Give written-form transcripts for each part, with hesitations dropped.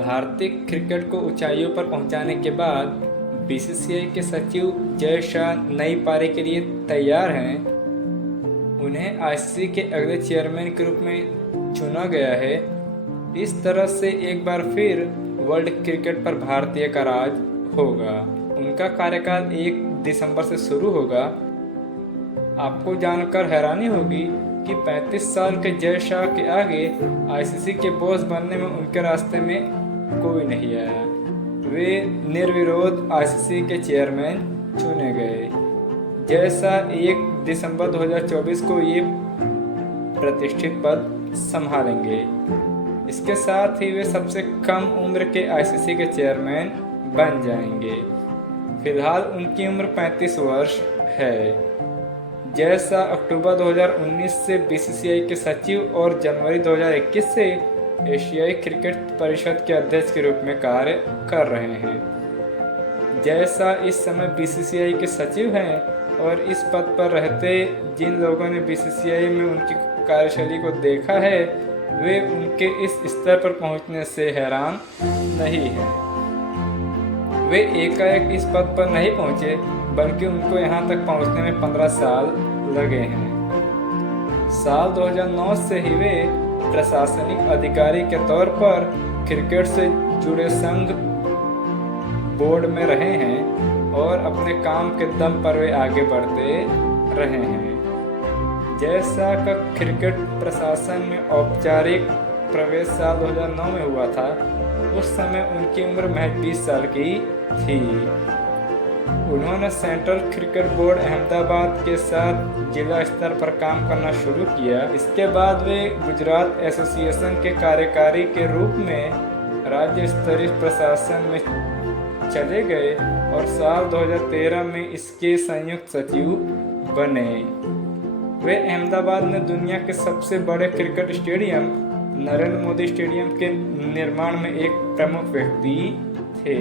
भारतीय क्रिकेट को ऊंचाइयों पर पहुंचाने के बाद बीसीसीआई के सचिव जय शाह नई पारी के लिए तैयार हैं। उन्हें आईसीसी के अगले चेयरमैन के रूप में चुना गया है। इस तरह से एक बार फिर वर्ल्ड क्रिकेट पर भारतीय का राज होगा। उनका कार्यकाल 1 दिसंबर से शुरू होगा। आपको जानकर हैरानी होगी कि 35 साल के जय शाह के आगे आईसीसी के बॉस बनने में उनके रास्ते में कोई नहीं आया। वे निर्विरोध आईसीसी के चेयरमैन चुने गए। जय शाह 1 दिसंबर 2024 को ये प्रतिष्ठित पद संभालेंगे। इसके साथ ही वे सबसे कम उम्र के आईसीसी के चेयरमैन बन जाएंगे। फिलहाल उनकी उम्र 35 वर्ष है। जय शाह अक्टूबर 2019 से बीसीसीआई के सचिव और जनवरी 2021 से एशियाई क्रिकेट परिषद के अध्यक्ष के रूप में कार्य कर रहे हैं। जय शाह इस समय बीसीसीआई के सचिव हैं और इस पद पर रहते जिन लोगों ने बीसीसीआई में उनकी कार्यशैली को देखा है वे उनके इस स्तर पर पहुंचने से हैरान नहीं हैं। वे एकाएक इस पद पर नहीं पहुंचे बल्कि उनको यहां तक पहुंचने में 15 साल लगे हैं। साल 2009 से ही वे प्रशासनिक अधिकारी के तौर पर क्रिकेट से जुड़े संघ बोर्ड में रहे हैं और अपने काम के दम पर वे आगे बढ़ते रहे हैं। जय शाह का क्रिकेट प्रशासन में औपचारिक प्रवेश साल 2009 में हुआ था। उस समय उनकी उम्र महज 20 साल की थी। उन्होंने सेंट्रल क्रिकेट बोर्ड अहमदाबाद के साथ जिला स्तर पर काम करना शुरू किया। इसके बाद वे गुजरात एसोसिएशन के कार्यकारी के रूप में राज्य स्तरीय प्रशासन में चले गए और साल 2013 में इसके संयुक्त सचिव बने। वे अहमदाबाद में दुनिया के सबसे बड़े cricket stadium Narendra Modi stadium के निर्माण में एक प्रमुख व्यक्ति थे।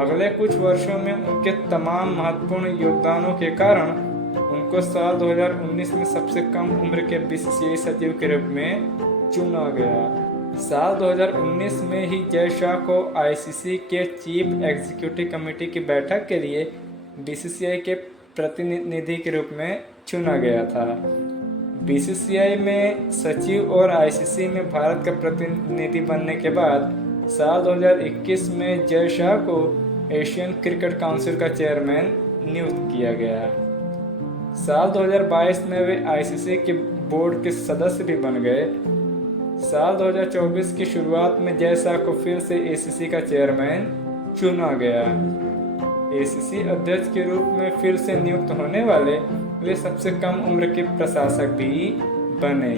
अगले कुछ वर्षों में उनके तमाम महत्वपूर्ण योगदानों के कारण उनको साल 2019 में सबसे कम उम्र के बीसीसीआई सचिव के रूप में चुना गया। साल 2019 में ही जय शाह को आईसीसी के चीफ एग्जीक्यूटिव कमेटी की बैठक के लिए बीसीसीआई के प्रतिनिधि के रूप में चुना गया था। बीसीसीआई में सचिव और आईसीसी में भारत का प्रतिनिधि बनने के बाद साल 2021 में जय शाह को एशियन क्रिकेट काउंसिल का चेयरमैन नियुक्त किया गया। साल 2022 में वे आईसीसी के बोर्ड के सदस्य भी बन गए। साल 2024 की शुरुआत में जय शाह को फिर से एसीसी का चेयरमैन चुना गया। एसीसी अध्यक्ष के रूप में फिर से नियुक्त होने वाले वे सबसे कम उम्र के प्रशासक भी बने।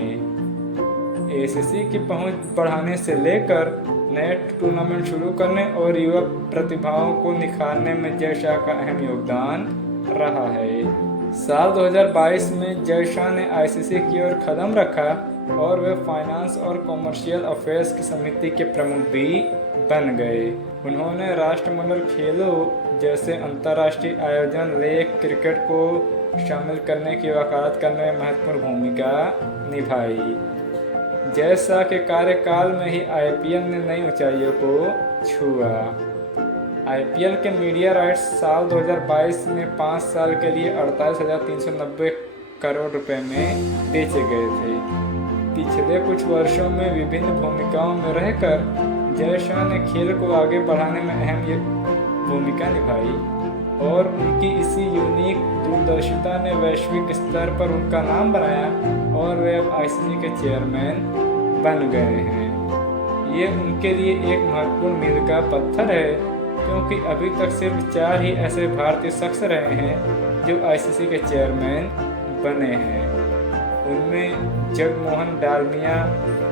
एसीसी की पहुंच बढ़ाने से लेकर नए टूर्नामेंट शुरू करने और युवा प्रतिभाओं को निखारने में जय शाह का अहम योगदान रहा है। साल 2022 में जय शाह ने आईसीसी की ओर कदम रखा और वे फाइनेंस और कॉमर्शियल अफेयर्स की समिति के प्रमुख भी बन गए। उन्होंने राष्ट्रमंडल खेलों जैसे अंतर्राष्ट्रीय आयोजन लेग क्रिकेट को शामिल करने की वकालत करने में महत्वपूर्ण भूमिका निभाई। जय शाह के कार्यकाल में ही आईपीएल ने नई ऊंचाइयों को छुआ। आईपीएल के मीडिया राइट्स साल 2022 में 5 साल के लिए 48,390 करोड़ रुपए में बेचे गए थे। पिछले कुछ वर्षों में विभिन्न भूमिकाओं में रहकर जय शाह ने खेल को आगे बढ़ाने में अहम भूमिका निभाई और उनकी इसी यूनिक दूरदर्शिता ने वैश्विक स्तर पर उनका नाम बनाया और वे अब आईसीसी के चेयरमैन बन गए हैं। ये उनके लिए एक महत्वपूर्ण मील का पत्थर है क्योंकि अभी तक सिर्फ 4 ही ऐसे भारतीय शख्स रहे हैं जो आईसीसी के चेयरमैन बने हैं। उनमें जगमोहन डालमिया,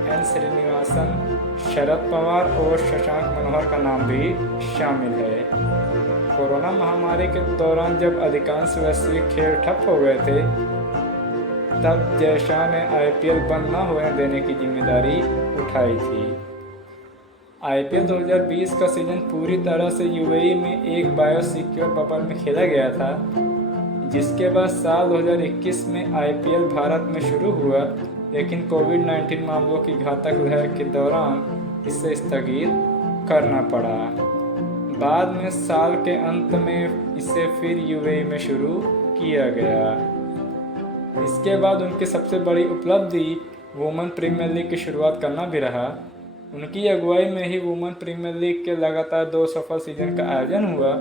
एन श्रीनिवासन, शरद पवार और शशांक मनोहर का नाम भी शामिल है। कोरोना महामारी के दौरान जब अधिकांश वैश्विक खेल ठप हो गए थे तब जय शाह ने आईपीएल बंद न होने देने की जिम्मेदारी उठाई थी। आईपीएल 2020 का सीजन पूरी तरह से यूएई में एक बायोसिक्योर बबल में खेला गया था, जिसके बाद साल 2021 में आईपीएल भारत में शुरू हुआ, लेकिन कोविड-19 मामलों की घातक लहर के दौरान इसे स्थगित करना पड़ा। बाद में साल के अंत में इसे फिर यूएई में शुरू किया गया। इसके बाद उनकी सबसे बड़ी उपलब्धि वुमेन प्रीमियर लीग की शुरुआत करना भी रहा। उनकी अगुवाई में ही वुमेन प्रीमियर लीग के लगातार 2 सफल सीजन का आयोजन हुआ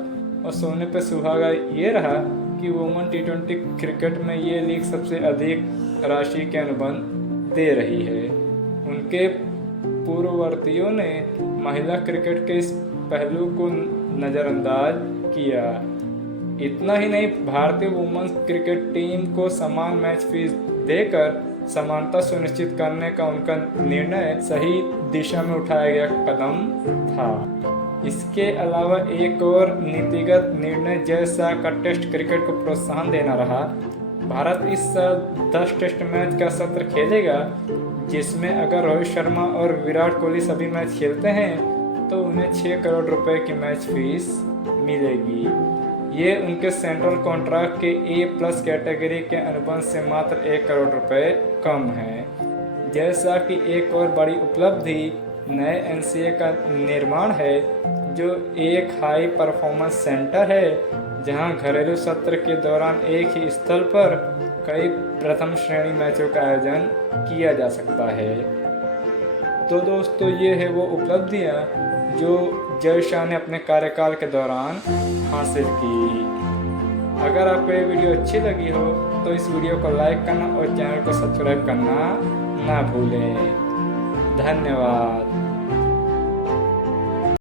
और सोने पे सुहागा ये रहा कि वुमेन टी20 क्रिकेट में ये लीग सबसे अधिक राशि के अनुबंध दे रही है। उनके पूर्ववर्तियों ने महिला क्रिकेट के इस पहलू को नज़रअंदाज किया। इतना ही नहीं, भारतीय वुमेन्स क्रिकेट टीम को समान मैच फीस देकर समानता सुनिश्चित करने का उनका निर्णय सही दिशा में उठाया गया कदम था। इसके अलावा एक और नीतिगत निर्णय जय शाह का टेस्ट क्रिकेट को प्रोत्साहन देना रहा। भारत इस साल 10 टेस्ट मैच का सत्र खेलेगा, जिसमें अगर रोहित शर्मा और विराट कोहली सभी मैच खेलते हैं तो उन्हें 6 करोड़ रुपए की मैच फीस मिलेगी। ये उनके सेंट्रल कॉन्ट्रैक्ट के A+ कैटेगरी के अनुबंध से मात्र 1 करोड़ रुपए कम है। जैसा कि एक और बड़ी उपलब्धि नए NCA का निर्माण है, जो एक हाई परफॉर्मेंस सेंटर है जहां घरेलू सत्र के दौरान एक ही स्थल पर कई प्रथम श्रेणी मैचों का आयोजन किया जा सकता है। तो दोस्तों, ये है वो उपलब्धियां जो जय शाह ने अपने कार्यकाल के दौरान हासिल की। अगर आपको ये वीडियो अच्छी लगी हो तो इस वीडियो को लाइक करना और चैनल को सब्सक्राइब करना ना भूलें। धन्यवाद।